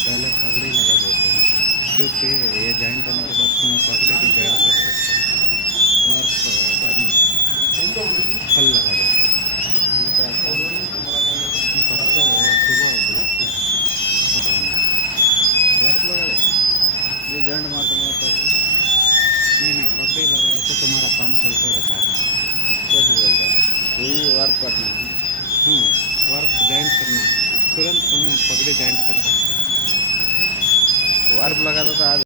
पहले पगड़ी लगा देते हैं, क्योंकि ये ज्वाइन करने के बाद मैं पगड़ी भी ज्वाइन कर सकता हूँ और बाद में फल लगा देते हैं। परसों सुबह बुलाते हैं बताने। वर्क लगा दे, ये जॉइंट मारते मारते नहीं पगड़ी लगाया तो तुम्हारा काम चलता रहता है। कैसे चलता है? कोई वर्क करना है, वर्क ज्वाइन करना तुरंत तुम्हें पगड़ी ज्वाइन कर सकते हैं। वर्क लगाता था आज